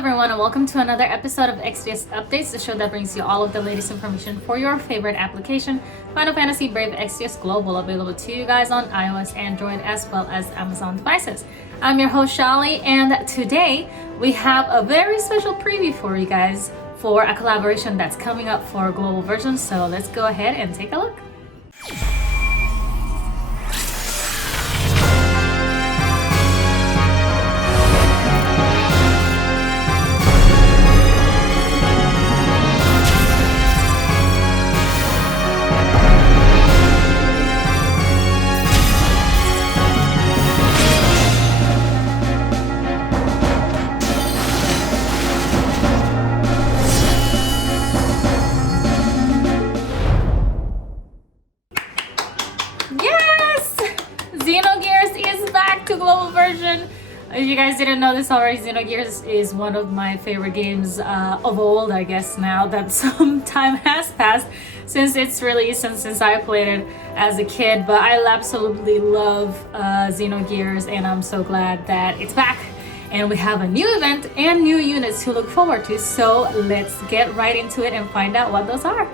everyone, and welcome to another episode of Exvius Updates, the show that brings you all of the latest information for your favorite application, Final Fantasy Brave Exvius Global, available to you guys on iOS, Android, as well as Amazon devices. I'm your host, Shaly, and today we have a very special preview for you guys for a collaboration that's coming up for global version, so let's go ahead and take a look. Xenogears is back to global version. If you guys didn't know this already, Xenogears is one of my favorite games of old, I guess, now that some time has passed since its release and since I played it as a kid. But I absolutely love Xenogears, and I'm so glad that it's back. And we have a new event and new units to look forward to. So let's get right into it and find out what those are.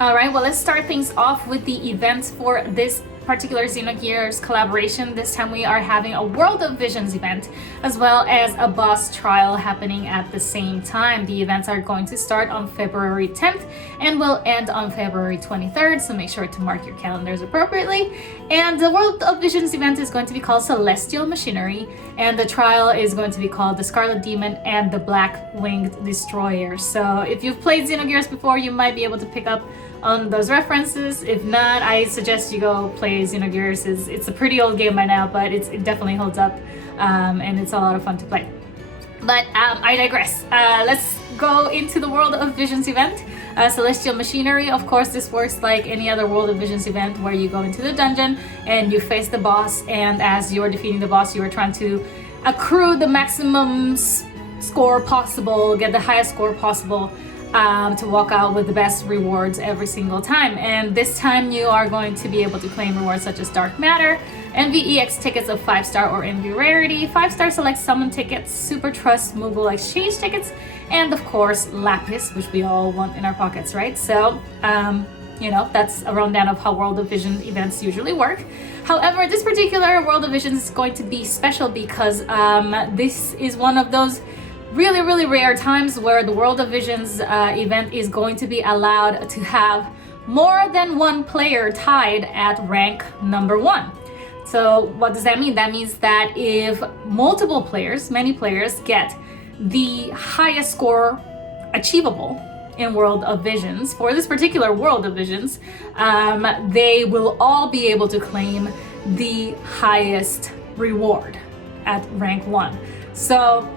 Alright, well, let's start things off with the events for this particular Xenogears collaboration. This time we are having a World of Visions event, as well as a boss trial happening at the same time. The events are going to start on February 10th and will end on February 23rd, so make sure to mark your calendars appropriately. And the World of Visions event is going to be called Celestial Machinery, and the trial is going to be called the Scarlet Demon and the Black Winged Destroyer. So if you've played Xenogears before, you might be able to pick up on those references. If not, I suggest you go play Xenogears. It's a pretty old game by now, but it definitely holds up, and it's a lot of fun to play. But I digress. Let's go into the World of Visions event. Celestial Machinery, of course, this works like any other World of Visions event where you go into the dungeon and you face the boss, and as you are defeating the boss, you are trying to accrue the maximum score possible, get the highest score possible, to walk out with the best rewards every single time. And this time you are going to be able to claim rewards such as Dark Matter, NVEX tickets of 5-star or NV Rarity, 5-star Select Summon tickets, Super Trust Moogle Exchange tickets, and of course Lapis, which we all want in our pockets, right? So, you know, that's a rundown of how World of Vision events usually work. However, this particular World of Vision is going to be special because this is one of those really rare times where the World of Visions event is going to be allowed to have more than one player tied at rank number 1. So what does that mean? That means that if multiple players, many players, get the highest score achievable in World of Visions, for this particular World of Visions, they will all be able to claim the highest reward at rank 1. So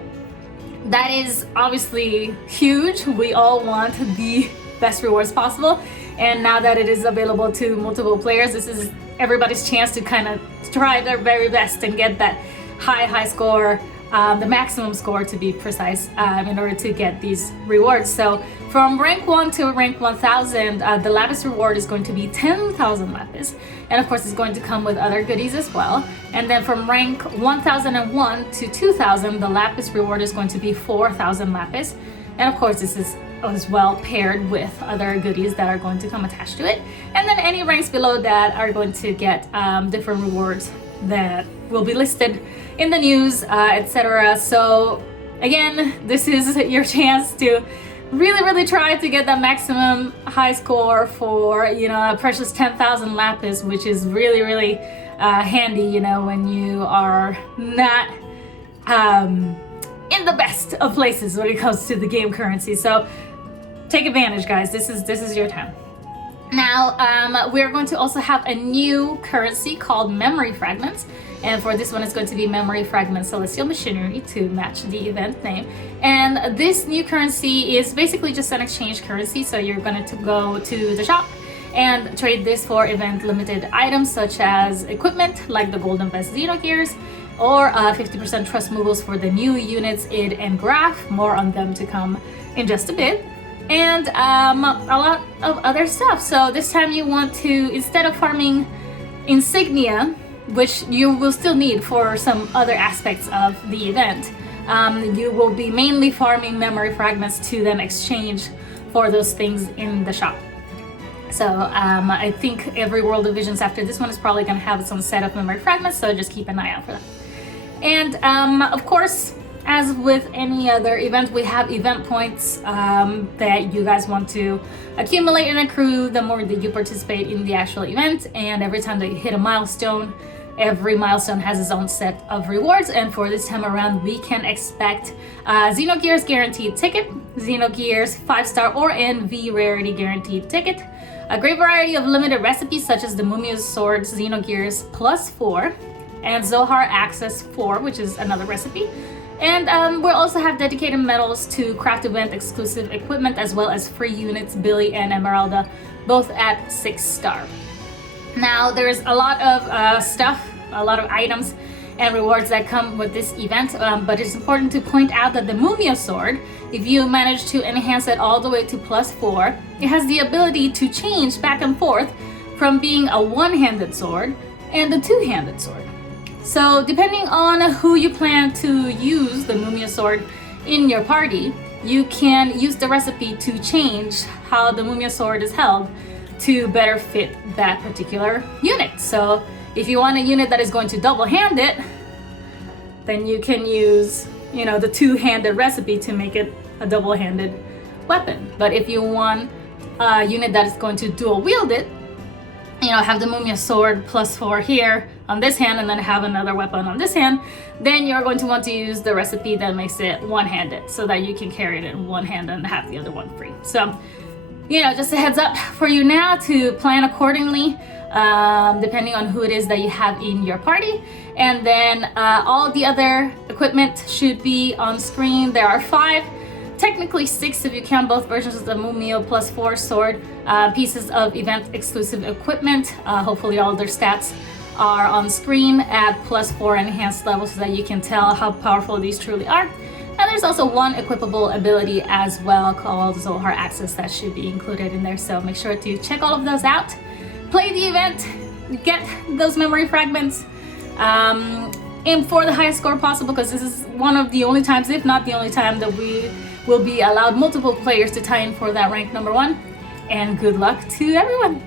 that is obviously huge. We all want the best rewards possible, and now that it is available to multiple players, this is everybody's chance to kind of try their very best and get that high score, the maximum score to be precise, in order to get these rewards. So from rank 1 to rank 1000, the Lapis reward is going to be 10,000 Lapis, and of course it's going to come with other goodies as well. And then from rank 1001 to 2000, the Lapis reward is going to be 4,000 Lapis, and of course this is as well paired with other goodies that are going to come attached to it. And then any ranks below that are going to get different rewards that will be listed in the news, etc. So again, this is your chance to really try to get that maximum high score for, you know, a precious 10,000 Lapis, which is really handy, you know, when you are not in the best of places when it comes to the game currency. So take advantage, guys. This is your time. Now, we're going to also have a new currency called Memory Fragments, and for this one it's going to be Memory Fragment Celestial Machinery to match the event name. And this new currency is basically just an exchange currency, so you're going to go to the shop and trade this for event limited items such as equipment like the Golden Vest Xenogears, or 50% Trust Moogles for the new units Id and Graph. More on them to come in just a bit. And a lot of other stuff. So this time you want to, instead of farming insignia which you will still need for some other aspects of the event. You will be mainly farming memory fragments to then exchange for those things in the shop. So I think every World of Visions after this one is probably going to have its own set of memory fragments, so just keep an eye out for that. And of course, as with any other event, we have event points that you guys want to accumulate and accrue the more that you participate in the actual event. And every time that you hit a milestone, every milestone has its own set of rewards. And for this time around, we can expect Xenogears guaranteed ticket, Xenogears 5-star or NV rarity guaranteed ticket, a great variety of limited recipes such as the Mumio Sword Xenogears +4 and Zohar Access 4, which is another recipe. And we'll also have dedicated medals to craft event exclusive equipment, as well as free units, Billy and Emeralda, both at 6-star. Now, there's a lot of stuff, a lot of items and rewards that come with this event, but it's important to point out that the Mumio Sword, if you manage to enhance it all the way to +4, it has the ability to change back and forth from being a one-handed sword and a two-handed sword. So depending on who you plan to use the Mumio Sword in your party, you can use the recipe to change how the Mumio Sword is held to better fit that particular unit. So if you want a unit that is going to double-hand it, then you can use, the two-handed recipe to make it a double-handed weapon. But if you want a unit that is going to dual-wield it, have the Mumio Sword +4 here on this hand and then have another weapon on this hand, then you're going to want to use the recipe that makes it one-handed so that you can carry it in one hand and have the other one free. So, just a heads up for you now to plan accordingly, depending on who it is that you have in your party. And then all the other equipment should be on screen. There are 5, technically 6 if you count both versions of the Mumio +4 sword, pieces of event exclusive equipment. Hopefully all their stats are on screen at +4 enhanced level so that you can tell how powerful these truly are. And there's also one equipable ability as well called Zohar Access that should be included in there. So make sure to check all of those out. Play the event, get those memory fragments, aim for the highest score possible, because this is one of the only times, if not the only time, that we will be allowed multiple players to tie in for that rank number 1. And good luck to everyone.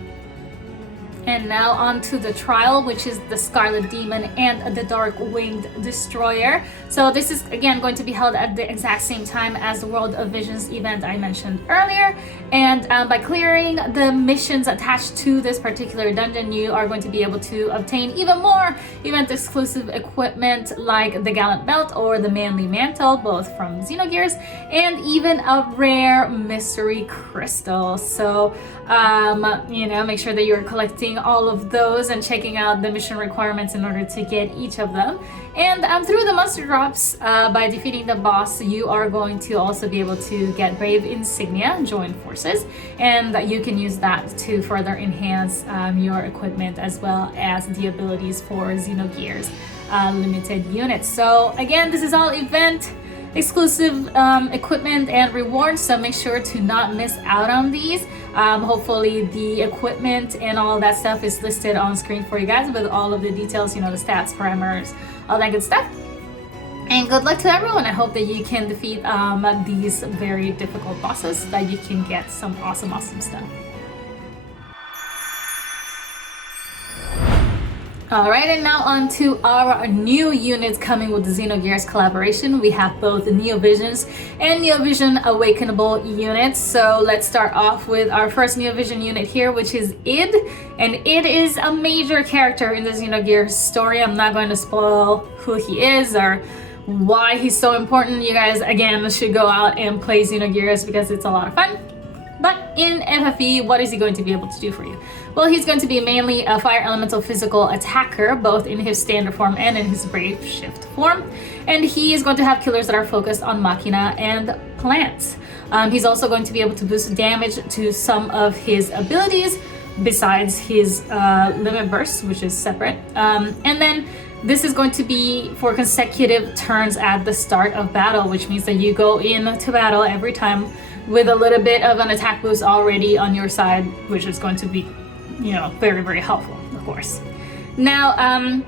And now on to the trial, which is the Scarlet Demon and the Dark Winged Destroyer. So this is again going to be held at the exact same time as the World of Visions event I mentioned earlier. And by clearing the missions attached to this particular dungeon, you are going to be able to obtain even more event exclusive equipment like the Gallant Belt or the Manly Mantle, both from Xenogears, and even a rare mystery crystal. So make sure that you're collecting all of those and checking out the mission requirements in order to get each of them. And through the monster drops, by defeating the boss, you are going to also be able to get Brave Insignia, join forces, and you can use that to further enhance your equipment as well as the abilities for Xenogears limited units. So again, this is all event exclusive equipment and rewards, so make sure to not miss out on these. Hopefully the equipment and all that stuff is listed on screen for you guys with all of the details, the stats, parameters, all that good stuff. And good luck to everyone. I hope that you can defeat these very difficult bosses, that you can get some awesome stuff. Alright, and now on to our new units coming with the Xenogears collaboration. We have both the Neovisions and Neovision Awakenable units. So let's start off with our first Neovision unit here, which is Id. And Id is a major character in the Xenogears story. I'm not going to spoil who he is or why he's so important. You guys, again, should go out and play Xenogears because it's a lot of fun. But in FFBE, what is he going to be able to do for you? Well, he's going to be mainly a fire elemental physical attacker, both in his standard form and in his brave shift form. And he is going to have killers that are focused on Machina and plants. He's also going to be able to boost damage to some of his abilities, besides his limit burst, which is separate. And then this is going to be for consecutive turns at the start of battle, which means that you go into battle every time with a little bit of an attack boost already on your side, which is going to be, very, very helpful, of course. Now, in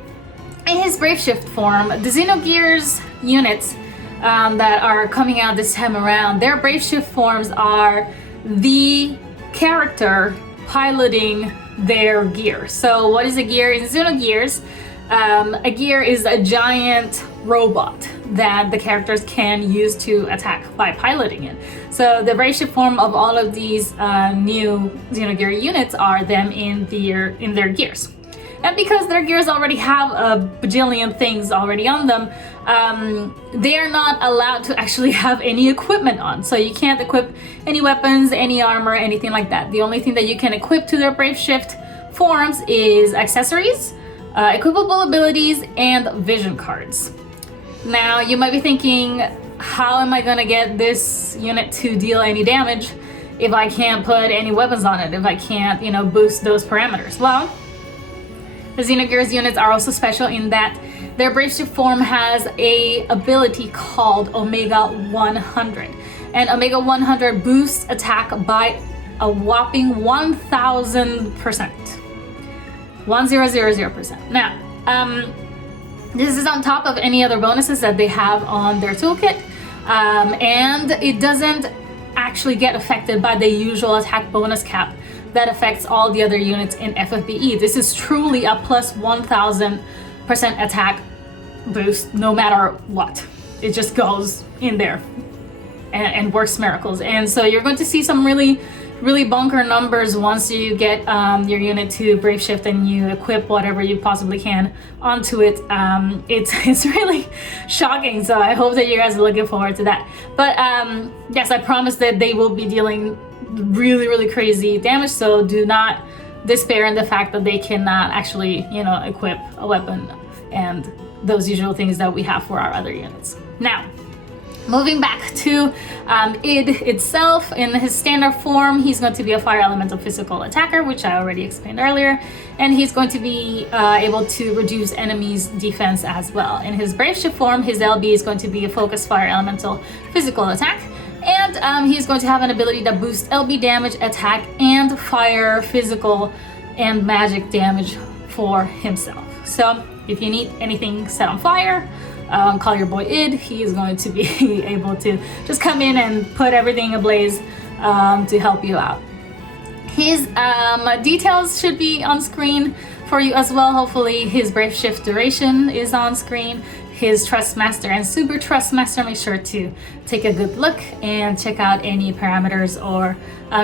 his Brave Shift form, the Xenogears units that are coming out this time around, their Brave Shift forms are the character piloting their gear. So what is a gear in Xenogears? A gear is a giant robot that the characters can use to attack by piloting it. So the Brave Shift form of all of these new Xenogear units are them in their gears. And because their gears already have a bajillion things already on them, they are not allowed to actually have any equipment on. So you can't equip any weapons, any armor, anything like that. The only thing that you can equip to their Brave Shift forms is accessories, equipable abilities, and vision cards. Now you might be thinking, how am I gonna get this unit to deal any damage if I can't put any weapons on it, if I can't, boost those parameters? Well, the Xenogears units are also special in that their Brave Shift form has a ability called Omega 100. And Omega 100 boosts attack by a whopping 1000%. 1000%. Now, this is on top of any other bonuses that they have on their toolkit. And it doesn't actually get affected by the usual attack bonus cap that affects all the other units in FFBE. This is truly a plus 1000% attack boost no matter what. It just goes in there and works miracles. And so you're going to see some really bunker numbers once you get your unit to Brave Shift and you equip whatever you possibly can onto it. It's really shocking, so I hope that you guys are looking forward to that. But yes, I promise that they will be dealing really crazy damage, so do not despair in the fact that they cannot actually, equip a weapon and those usual things that we have for our other units. Now, moving back to id itself, in his standard form, he's going to be a fire elemental physical attacker, which I already explained earlier, and he's going to be able to reduce enemies' defense as well. In his Brave Shift form, his LB is going to be a focused fire elemental physical attack, and he's going to have an ability that boosts LB damage, attack, and fire, physical, and magic damage for himself. So if you need anything set on fire, call your boy id. He is going to be able to just come in and put everything ablaze to help you out. His details should be on screen for you as well. Hopefully his Brave Shift duration is on screen. His Trust Master and Super Trust Master, make sure to take a good look and check out any parameters or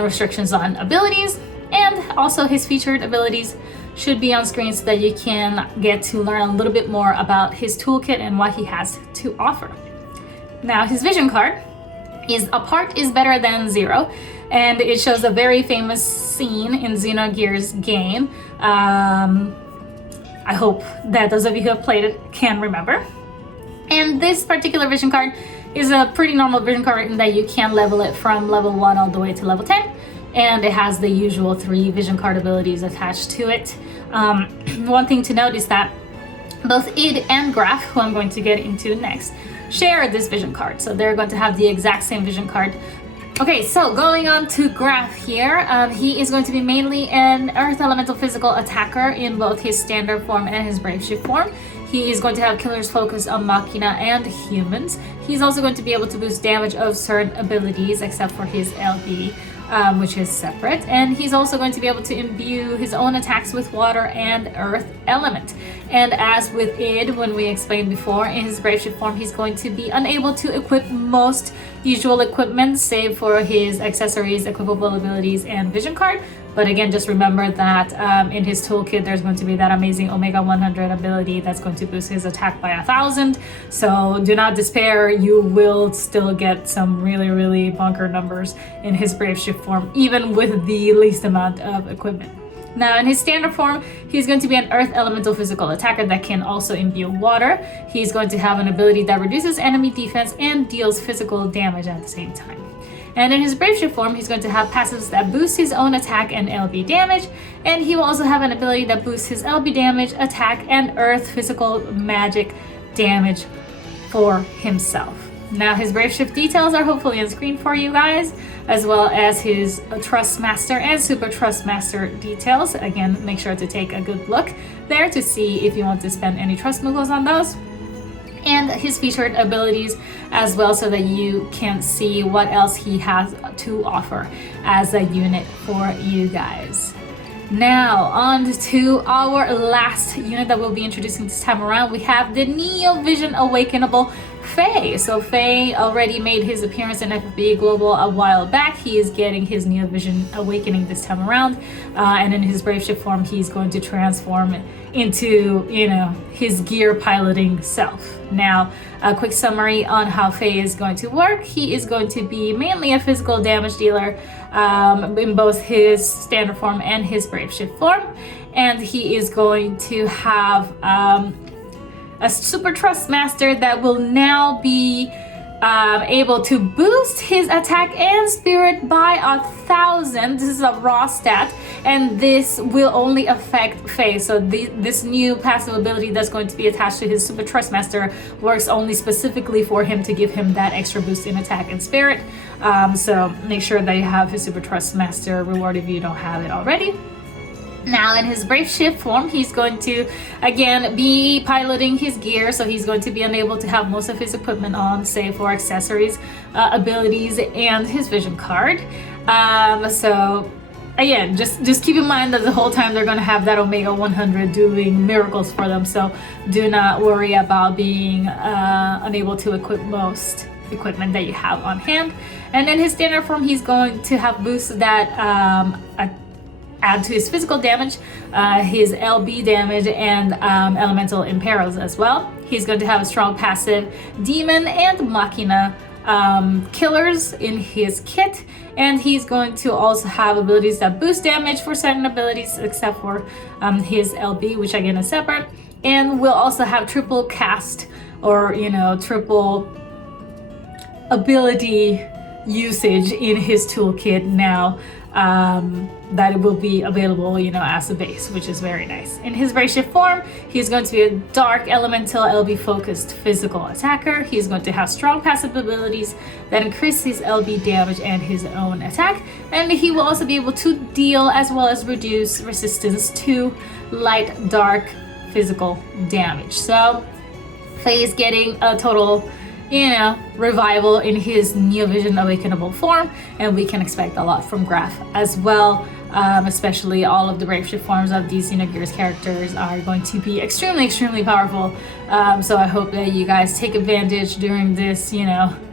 restrictions on abilities. And also his featured abilities should be on screen so that you can get to learn a little bit more about his toolkit and what he has to offer. Now, his vision card is a part is better than 0, and it shows a very famous scene in Xenogears game. I hope that those of you who have played it can remember. And this particular vision card is a pretty normal vision card in that you can level it from level 1 all the way to level 10. And it has the usual 3 vision card abilities attached to it. One thing to note is that both id and Graph, who I'm going to get into next, share this vision card. So they're going to have the exact same vision card. Okay, so going on to Graph here, he is going to be mainly an Earth Elemental Physical attacker in both his standard form and his Brave Shift form. He is going to have Killer's Focus on Machina and humans. He's also going to be able to boost damage of certain abilities except for his LB, which is separate. And he's also going to be able to imbue his own attacks with water and earth element. And as with id, when we explained before, in his Brave Shift form, he's going to be unable to equip most usual equipment, save for his accessories, equipable abilities, and vision card. But again, just remember that in his toolkit, there's going to be that amazing Omega 100 ability that's going to boost his attack by 1000. So do not despair, you will still get some really bunker numbers in his Brave Shift form, even with the least amount of equipment. Now, in his standard form, he's going to be an Earth Elemental Physical attacker that can also imbue water. He's going to have an ability that reduces enemy defense and deals physical damage at the same time. And in his Brave Shift form, he's going to have passives that boost his own attack and LB damage, and he will also have an ability that boosts his LB damage, attack, and earth physical magic damage for himself. Now his Brave Shift details are hopefully on screen for you guys, as well as his Trust Master and Super Trust Master details. Again, make sure to take a good look there to see if you want to spend any Trust Moogles on those. And his featured abilities as well, so that you can see what else he has to offer as a unit for you guys. Now on to our last unit that we'll be introducing this time around. We have the Neo Vision Awakenable Faye. So Faye already made his appearance in FFBE Global a while back. He is getting his Neo Vision Awakening this time around, and in his Brave Shift form he's going to transform into, you know, his gear piloting self. Now, a quick summary on how Faye is going to work. He is going to be mainly a physical damage dealer in both his standard form and his Brave Shift form, and he is going to have a Super Trust Master that will now be able to boost his attack and spirit by 1,000. This is a raw stat, and this will only affect Faye. So this new passive ability that's going to be attached to his Super Trust Master works only specifically for him to give him that extra boost in attack and spirit. So make sure that you have his Super Trust Master reward if you don't have it already. Now in his Brave Shift form, he's going to again be piloting his gear, so he's going to be unable to have most of his equipment on, save for accessories, abilities, and his vision card. So again, just keep in mind that the whole time they're going to have that Omega 100 doing miracles for them, so do not worry about being unable to equip most equipment that you have on hand. And in his standard form, he's going to have boosts that add to his physical damage, his LB damage, and elemental imperils as well. He's going to have a strong passive demon and machina killers in his kit, and he's going to also have abilities that boost damage for certain abilities except for his LB, which again is separate, and will also have triple cast, or triple ability usage in his toolkit now, that it will be available, as a base, which is very nice. In his Brave Shift form, he's going to be a dark elemental LB focused physical attacker. He's going to have strong passive abilities that increase his LB damage and his own attack, and he will also be able to deal as well as reduce resistance to light dark physical damage. So Faye is getting a total revival in his Neo Vision Awakenable form, and we can expect a lot from Graf as well. Especially all of the Brave Shift forms of these Xenogears characters are going to be extremely powerful. So I hope that you guys take advantage during this,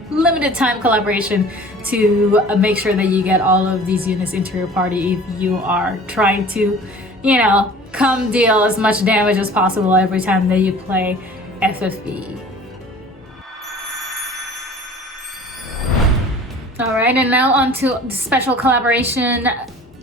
limited time collaboration to make sure that you get all of these units into your party if you are trying to, come deal as much damage as possible every time that you play FFBE. Alright, and now on to the special collaboration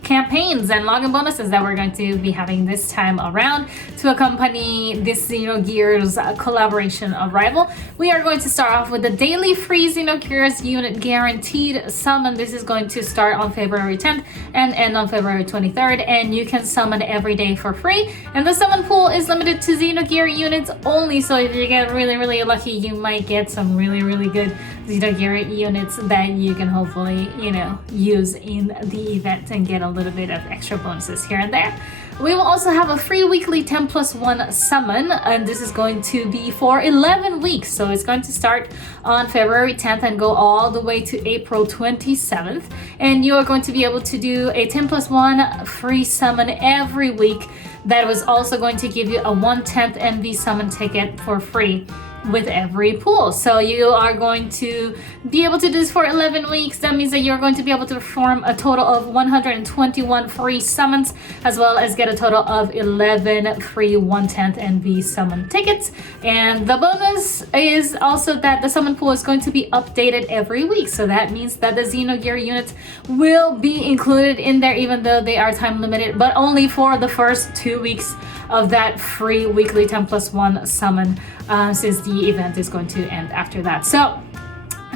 campaigns and login bonuses that we're going to be having this time around to accompany this Xenogears collaboration arrival. We are going to start off with the daily free Xenogears unit guaranteed summon. This is going to start on February 10th and end on February 23rd, and you can summon every day for free. And the summon pool is limited to Xenogear units only, so if you get really lucky, you might get some really good Xenogear units that you can hopefully, use in the event and get a little bit of extra bonuses here and there. We will also have a free weekly 10+1 summon, and this is going to be for 11 weeks. So it's going to start on February 10th and go all the way to April 27th. And you are going to be able to do a 10+1 free summon every week. That was also going to give you a 1/10 MV summon ticket for free with every pool. So you are going to be able to do this for 11 weeks. That means that you're going to be able to perform a total of 121 free summons, as well as get a total of 11 free 1/10 NV summon tickets. And the bonus is also that the summon pool is going to be updated every week. So that means that the Xenogear units will be included in there, even though they are time limited, but only for the first 2 weeks of that free weekly 10+1 summon, since the event is going to end after that. So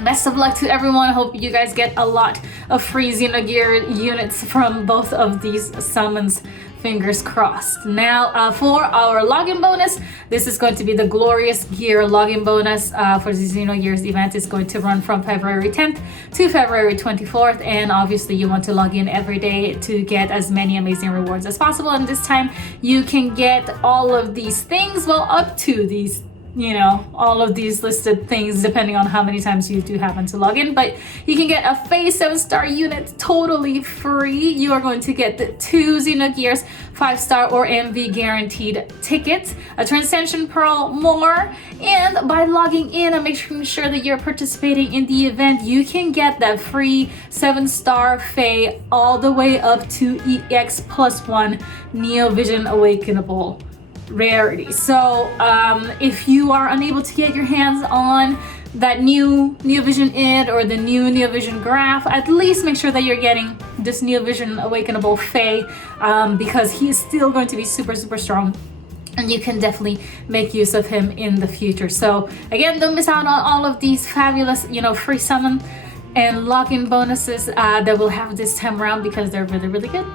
Best of luck to everyone. I hope you guys get a lot of free Xenogear units from both of these summons. Fingers crossed. Now for our login bonus, this is going to be the Glorious Gear login bonus for the Xenogears event. Is going to run from February 10th to February 24th, and obviously you want to log in every day to get as many amazing rewards as possible. And this time you can get all of these things, well, up to these, you know, all of these listed things depending on how many times you do happen to log in. But you can get a phase 7-star unit totally free. You are going to get the 2 Xenogears 5-star or MV guaranteed tickets, a Transcension Pearl more, and by logging in and making sure that you're participating in the event, you can get that free 7-star Fae all the way up to EX +1 Neo Vision Awakenable rarity. So if you are unable to get your hands on that new Neo Vision Id or the new Neo Vision Graph, at least make sure that you're getting this Neo Vision Awakenable Fae, because he is still going to be super strong, and you can definitely make use of him in the future. So again, don't miss out on all of these fabulous, you know, free summon and login bonuses that we'll have this time around, because they're really good.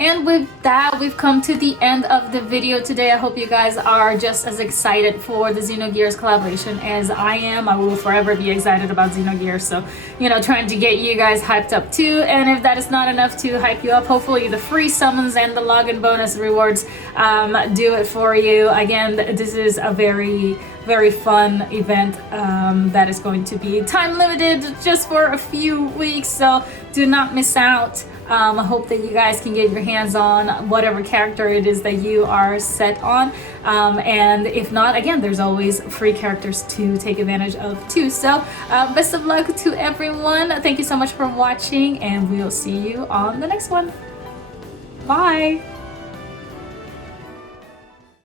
And with that, we've come to the end of the video today. I hope you guys are just as excited for the Xenogears collaboration as I am. I will forever be excited about Xenogears, so, you know, trying to get you guys hyped up too. And if that is not enough to hype you up, hopefully the free summons and the login bonus rewards do it for you. Again, this is a very fun event that is going to be time limited just for a few weeks, so do not miss out. I hope that you guys can get your hands on whatever character it is that you are set on, and if not, again, there's always free characters to take advantage of too. So best of luck to everyone. Thank you so much for watching, and we'll see you on the next one. Bye.